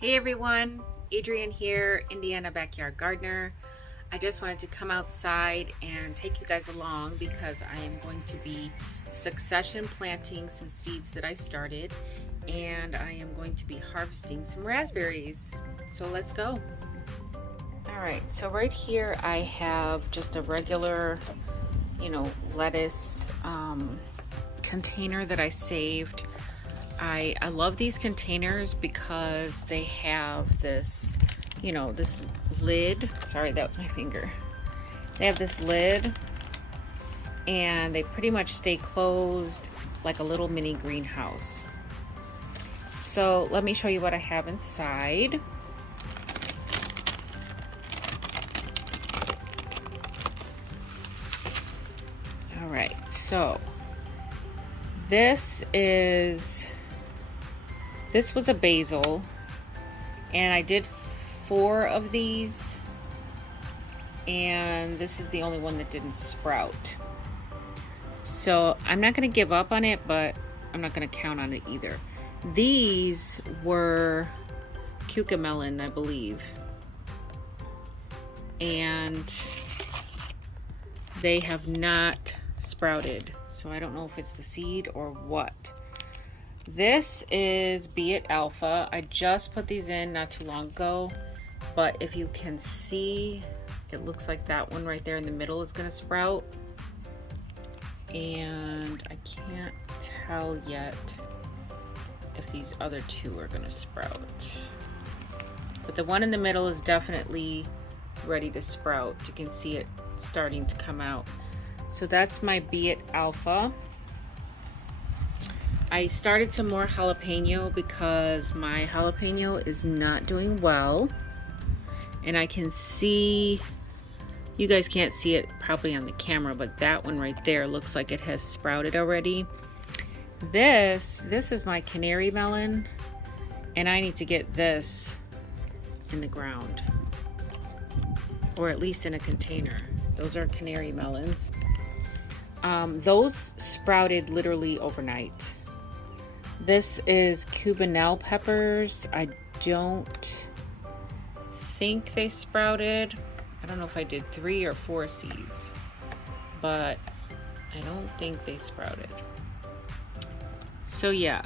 Hey everyone, Adrienne here, Indiana Backyard Gardener. I just wanted to come outside and take you guys along because I am going to be succession planting some seeds that I started, and I am going to be harvesting some raspberries. So let's go. Alright, so right here I have just a regular, lettuce container that I saved. I love these containers because they have this, this lid. Sorry, that was my finger. They have this lid and they pretty much stay closed like a little mini greenhouse. So let me show you what I have inside. All right, so this was a basil, and I did 4 of these, and this is the only one that didn't sprout. So I'm not going to give up on it, but I'm not going to count on it either. These were cucamelon, I believe, and they have not sprouted, so I don't know if it's the seed or what. This is Be It Alpha. I just put these in not too long ago, but if you can see, it looks like that one right there in the middle is going to sprout, and I can't tell yet if these other 2 are going to sprout, but the one in the middle is definitely ready to sprout. You can see it starting to come out. So that's my Be It Alpha. I started some more jalapeno because my jalapeno is not doing well, and I can see, you guys can't see it probably on the camera, but that one right there looks like it has sprouted already. This is my canary melon, and I need to get this in the ground, or at least in a container. Those are canary melons. Those sprouted literally overnight. This is Cubanelle peppers. I don't think they sprouted. I don't know if I did 3 or 4 seeds, but I don't think they sprouted. So yeah,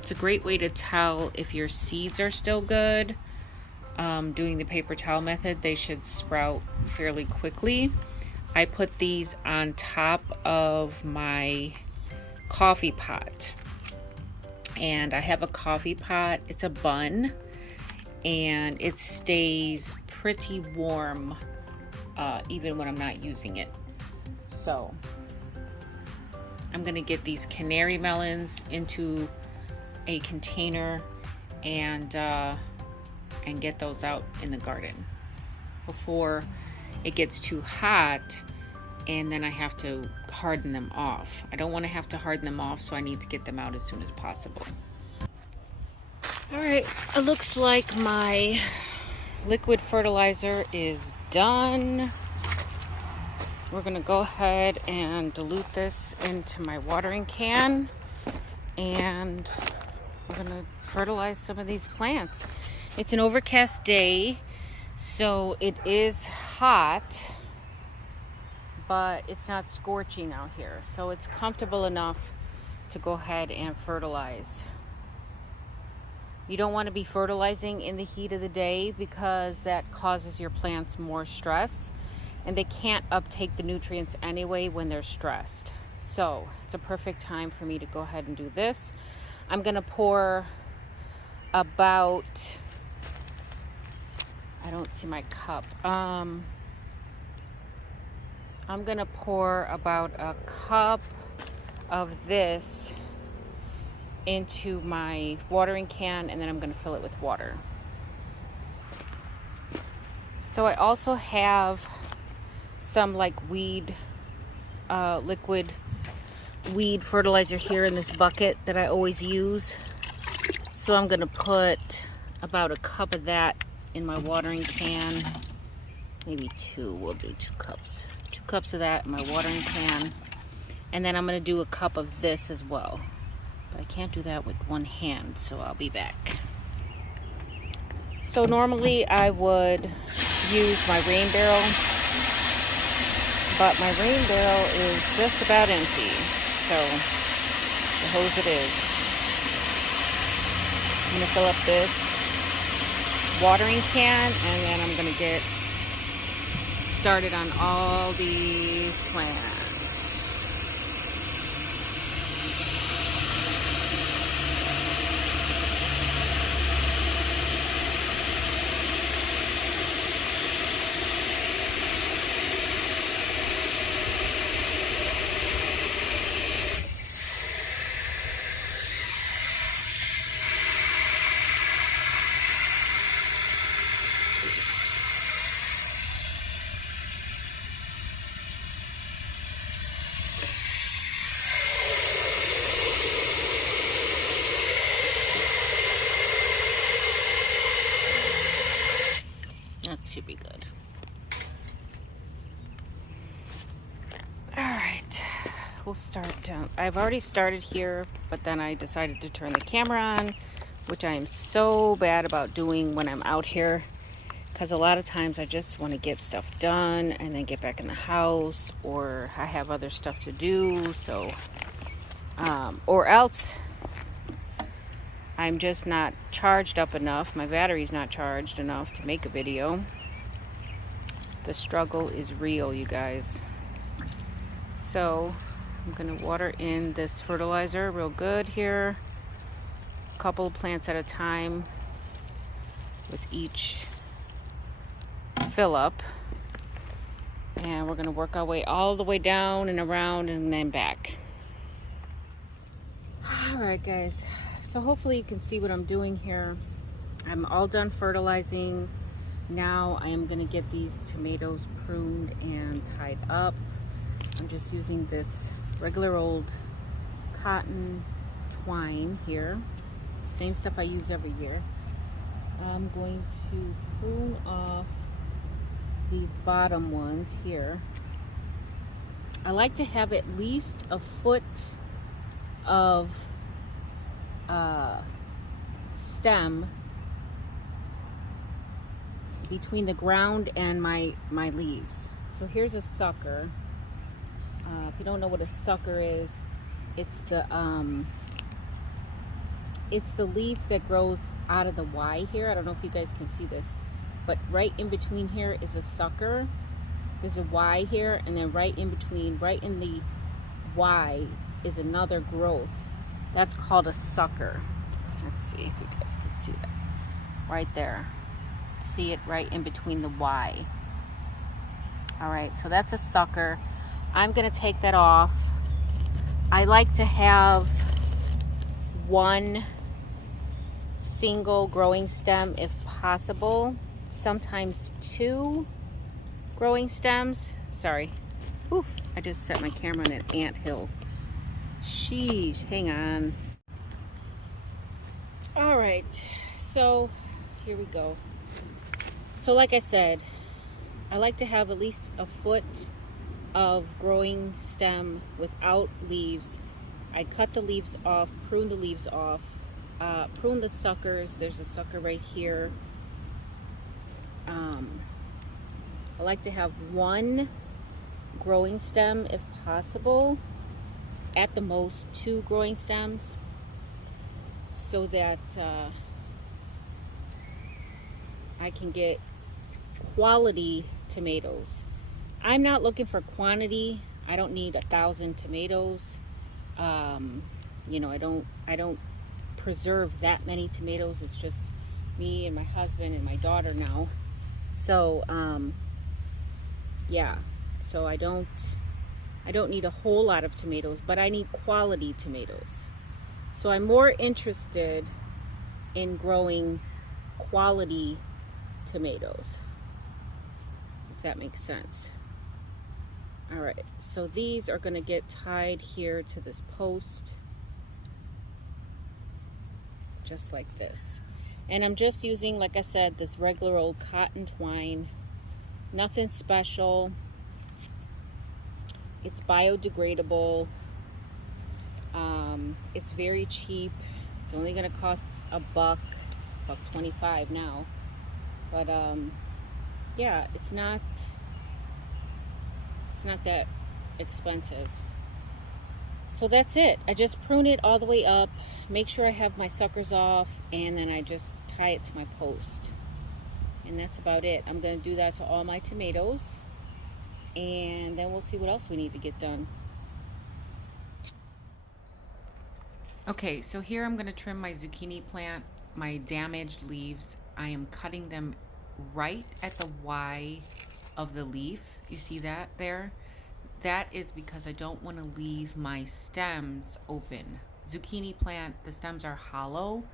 it's a great way to tell if your seeds are still good. Doing the paper towel method, they should sprout fairly quickly. I put these on top of my coffee pot, and I have a coffee pot. It's a bun, and it stays pretty warm even when I'm not using it. So I'm gonna get these canary melons into a container and get those out in the garden before it gets too hot, and then I have to harden them off. I don't want to have to harden them off, so I need to get them out as soon as possible. All right, it looks like my liquid fertilizer is done. We're gonna go ahead and dilute this into my watering can, and we're gonna fertilize some of these plants. It's an overcast day, so it is hot, but it's not scorching out here, so it's comfortable enough to go ahead and fertilize. You don't want to be fertilizing in the heat of the day because that causes your plants more stress, and they can't uptake the nutrients anyway when they're stressed. So it's a perfect time for me to go ahead and do this. I'm gonna pour about, I don't see my cup. I'm gonna pour about a cup of this into my watering can, and then I'm gonna fill it with water. So I also have some like liquid weed fertilizer here in this bucket that I always use. So I'm gonna put about a cup of that in my watering can. Maybe 2, we'll do 2 cups. 2 cups of that in my watering can. And then I'm gonna do a cup of this as well. But I can't do that with one hand, so I'll be back. So normally I would use my rain barrel, but my rain barrel is just about empty, so the hose it is. I'm going to fill up this watering can, and then I'm going to get started on all these plants. That should be good. All right, we'll start down. I've already started here, but then I decided to turn the camera on, which I am so bad about doing when I'm out here, because a lot of times I just want to get stuff done and then get back in the house, or I have other stuff to do. So, or else I'm just not charged up enough. My battery's not charged enough to make a video. The struggle is real, you guys. So I'm gonna water in this fertilizer real good here. A couple of plants at a time with each fill up. And we're gonna work our way all the way down and around and then back. All right, guys. So hopefully you can see what I'm doing here. I'm all done fertilizing. Now I am gonna get these tomatoes pruned and tied up. I'm just using this regular old cotton twine here. Same stuff I use every year. I'm going to prune off these bottom ones here. I like to have at least a foot of stem between the ground and my leaves. So here's a sucker. If you don't know what a sucker is, it's the leaf that grows out of the Y here. I don't know if you guys can see this, but right in between here is a sucker. There's a Y here, and then right in between, right in the Y, is another growth. That's called a sucker. Let's see if you guys can see that. Right there. See it right in between the Y. All right, so that's a sucker. I'm gonna take that off. I like to have one single growing stem if possible. Sometimes two growing stems. Sorry. Oof, I just set my camera on an anthill. Sheesh, hang on. All right, so here we go. So like I said, I like to have at least a foot of growing stem without leaves. I cut the leaves off, prune the leaves off, prune the suckers. There's a sucker right here. I like to have one growing stem if possible, at the most two growing stems, so that I can get quality tomatoes. I'm not looking for quantity. I don't need 1,000 tomatoes. You know, I don't preserve that many tomatoes. It's just me and my husband and my daughter now. So yeah, so I don't need a whole lot of tomatoes, but I need quality tomatoes. So I'm more interested in growing quality tomatoes, if that makes sense. All right, so these are going to get tied here to this post, just like this. And I'm just using, like I said, this regular old cotton twine. Nothing special. It's biodegradable. It's very cheap. It's only going to cost $1.25 now. But yeah, it's not that expensive. So that's it. I just prune it all the way up, make sure I have my suckers off, and then I just tie it to my post. And that's about it. I'm going to do that to all my tomatoes, and then we'll see what else we need to get done. Okay, so here I'm going to trim my zucchini plant, my damaged leaves. I am cutting them right at the Y of the leaf. You see that there? That is because I don't want to leave my stems open. Zucchini plant, the stems are hollow,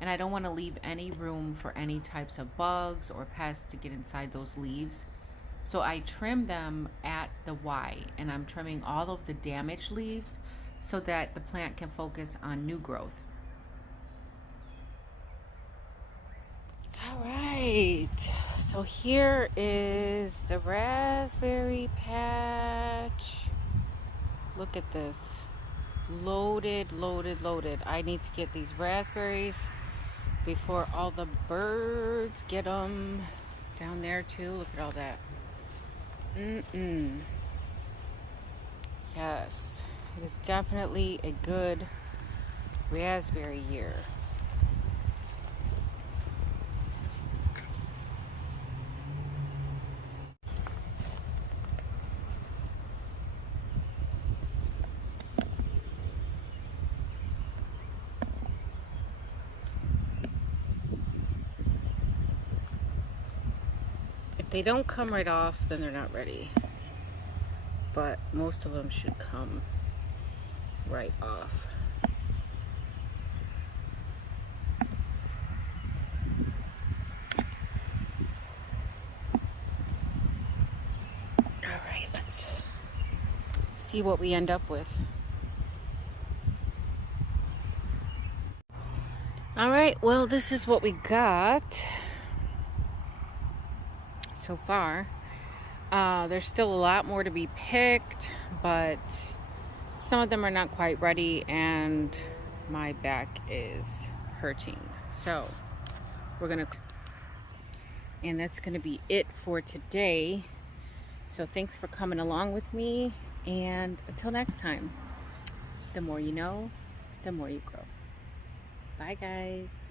and I don't want to leave any room for any types of bugs or pests to get inside those leaves. So I trim them at the Y, and I'm trimming all of the damaged leaves so that the plant can focus on new growth. All right, so here is the raspberry patch. Look at this. Loaded, loaded, loaded. I need to get these raspberries before all the birds get them. Down there too, look at all that. Yes, it is definitely a good raspberry year. If they don't come right off, then they're not ready. But most of them should come right off. All right, let's see what we end up with. All right, well, this is what we got so far. There's still a lot more to be picked, but some of them are not quite ready and my back is hurting. So and that's gonna be it for today. So thanks for coming along with me, and until next time, the more you know, the more you grow. Bye guys.